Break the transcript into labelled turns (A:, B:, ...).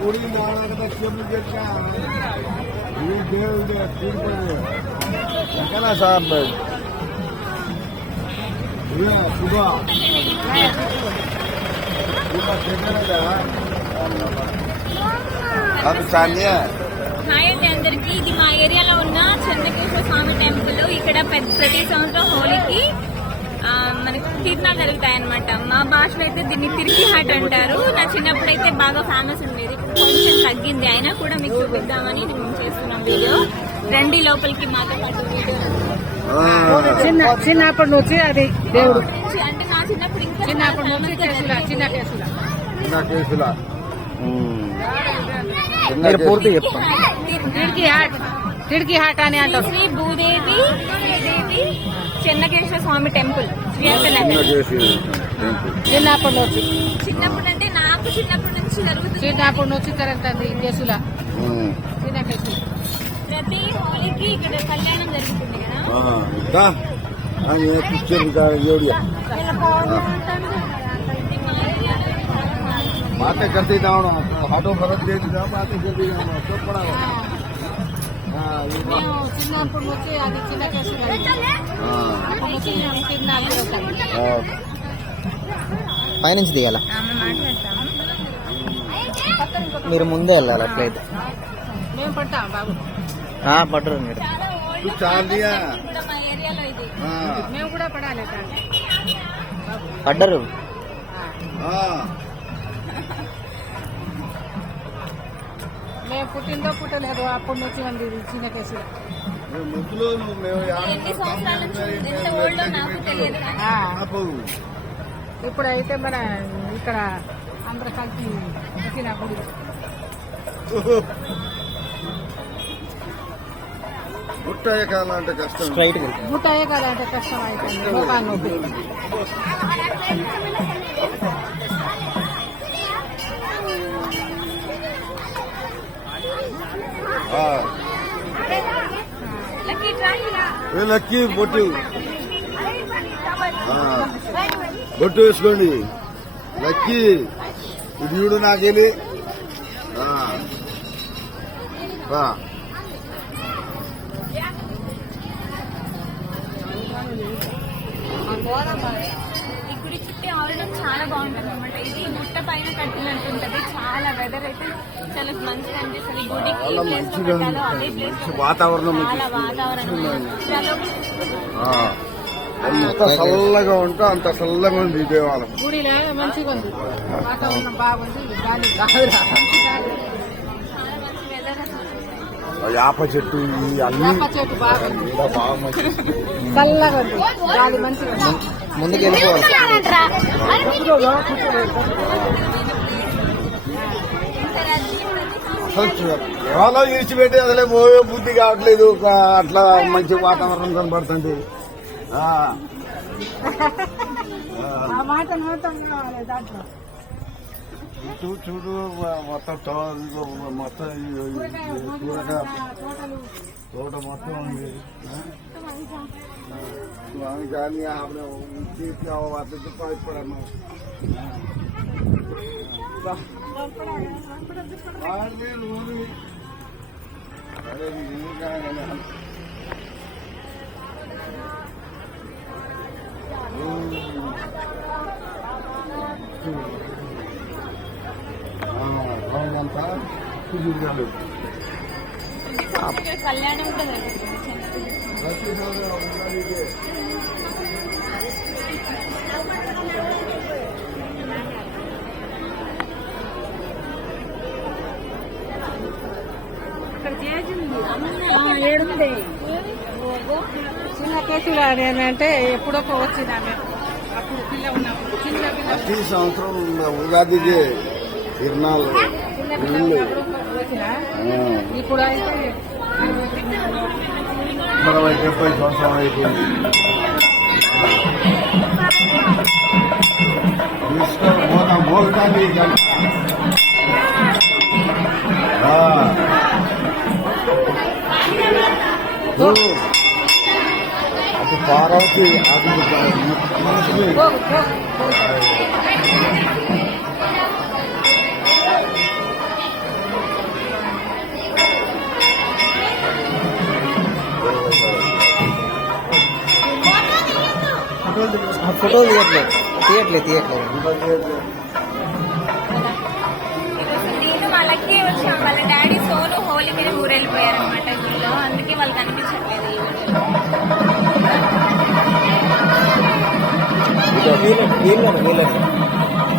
A: గుడి చెప్పులు సార్ అది
B: హాయ్ అండి అందరికి. ఇది మా ఏరియాలో ఉన్న చంద్రకేశ్వర స్వామి టెంపుల్. ఇక్కడ పెద్ద- ప్రతి సంవత్సరం హోలీకి మనకి తీర్థాలు జరుగుతాయి అనమాట మా భాషలో అయితే దీన్ని తిరిగి హాట్ అంటారు. నా చిన్నప్పుడు అయితే బాగా ఫేమస్ ఉండేది. కొంచెం తగ్గింది. అయినా కూడా మీకు చూపిద్దామని మేము చేస్తున్నాం వీడియో. రండి లోపలికి మాతో పాటు వీడియో.
C: చిన్న చిన్నప్పటి నుంచి అది దేవుడు.
B: అంటే నా చిన్నప్పుడు ఇంకా
C: చిన్నప్పటి నుంచి కేసుల. చిన్న కేసుల
A: చిన్న కేసుల
D: పూర్తి
C: తిడికి హాట్ తిడికి హాట్ అని అంటారు.
B: శ్రీ భూదేవి చెన్నకేశ్వర స్వామి టెంపుల్
A: చిన్న
B: శ్రీహర్షనగర్
A: కేసుల టెంపుల్.
C: చిన్నప్పటి నుంచి
B: చిన్నప్పుడు అంటే నాకు చిన్నప్పటి నుంచి జరుగుతుంది
C: చిన్నప్పటి నుంచి జరుగుతుంది కేసుల
A: ఉమ్.
C: చిన్న కేసుల
B: ప్రతి హోలీకి ఇక్కడ కళ్యాణం జరుగుతుంది కదా
A: ఆ, ఇంకా ఆ, ఏ పిక్చర్ ఇంకా ఎవడు बातें करते जाओ ऑटो भरत दे दी बातें करते जाओ सब पड़ा
C: చిన్నప్పుడు వచ్చి అది చిన్న
A: కేసు
D: పైనుంచి దిగాల? మీరు ముందే వెళ్ళాలి అట్లయితే
C: మేము
D: పట్టా పట్టరు మీరు. పడ్డరు?
C: పుట్టిందో పుట్టలేదు అప్పటి నుంచి ఉంది ఇది చిన్న కేసుల
A: మేము ముద్దులు మేము
B: ఎన్ని సంవత్సరాల నుంచి ఉంది? ఎంత ఓల్డ్ నాకు తెలియదు కానీ
A: ఆపు
C: ఇప్పుడు అయితే మన ఇక్కడ అందరు కలిసి వచ్చిన గుడి
A: గుట్ట ఎక్కాలంటే కష్టం
D: స్ట్రైట్
C: గుట్టయే కదా అంటే కష్టం అయిపోయింది
B: లక్కీ
A: ఏ బొట్టు. బొట్టు వేసుకోండి. లక్కీ. ఇది చూడు నాకెళ్ళి. ఆ. రా.
B: ఆవరణం చాలా బాగుంటుంది అనమాట ఇది గుట్ట పైన కట్టినట్టు ఉంటది చాలా వెదర్ అయితే చాలా మంచిగా అనిపిస్తుంది. గుడికి
A: మంచిగా
B: పెట్టాలో అదే
A: ఉంది.
B: ప్లేస్
A: మంచి వాతావరణం
B: చాలా వాతావరణం.
A: ఎంత చల్లగా ఉంటే అంత చల్లగా ఉంది ఈ దేవాలయం.
C: గుడిలో మంచిగా ఉంది. వాతావరణం బాగుంది. గాలి మంచి గాలి.
B: చాలా మంచి వెదర్ అసలు
A: ఆ యాప చెట్టు అన్ని
C: చల్లగా ఉంది. గాలి మంచిగా ఉంది.
D: ముందుకు వెళ్ళిపోవాలి
A: దేవాలయం విడిచిపెట్టి అసలే పోయే బుద్ధి కావట్లేదు. అట్లా మంచి వాతావరణం కనబడుతుంది. ఆ.
C: ఆ మాట మొత్తం కావాలి దాంట్లో.
A: చూడు చూడు మొత్తం టవర్ ఇదిగో మొత్తం ఈ- ఈ- ఈ కూరగాయ
C: తోటలు
A: తోట మొత్తం ఉంది స్వామి కానీ ఆవిడ తీర్చి అట్లా పడిపోయాను అంతా
B: ఇక్కడ కళ్యాణం.
C: ఏడుంది చిన్న కేసులు అంటే ఎప్పుడో వచ్చింది ఆమె అప్పుడు పిల్ల చిన్న పిల్ల
A: ప్రతి సంవత్సరం ఉగాదికి తిరునాళ్ళు
C: చిన్న పిల్ల
A: ఇల్లు
C: ఉన్నప్పుడు వచ్చిన ఇప్పుడు అయితే
A: ఇరవై డెబ్బై సంవత్సరం అయిపోయింది తీసుకొని పోతాం మోగుతాండి ఈ గంట. ఆ. ఓ. అటు పార్వతి అటు
B: हाँ फ़ोटो भी